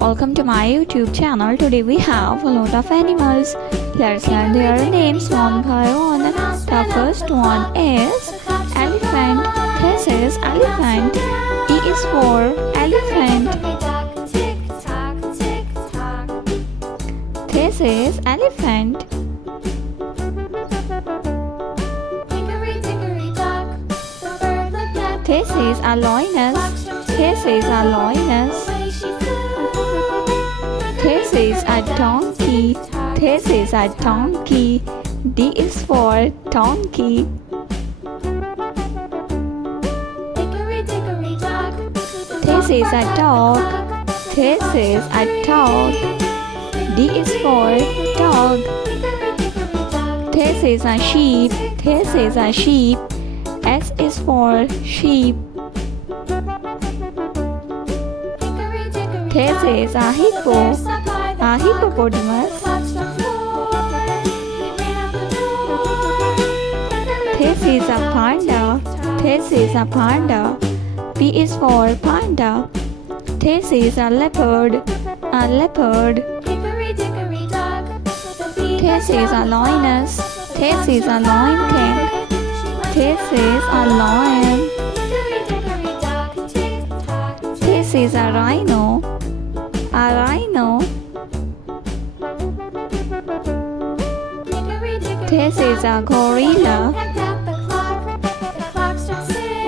Welcome to my YouTube channel. Today we have a lot of animals. Let's learn their names one by one. The first one is elephant. This is elephant. E is for elephant. This is elephant. This is a lioness. This is a lioness. This is a donkey. This is a donkey. D is for donkey. This is a dog. This is a dog. D is for dog. This is a sheep. This is a sheep. S is for sheep. This is a hippo, a hippopotamus. This is a panda. This is a panda. P is for panda. This is a leopard, a leopard. This is a lioness. This is a lion king. This is a lion. This is a rhino, a rhino. This is a gorilla,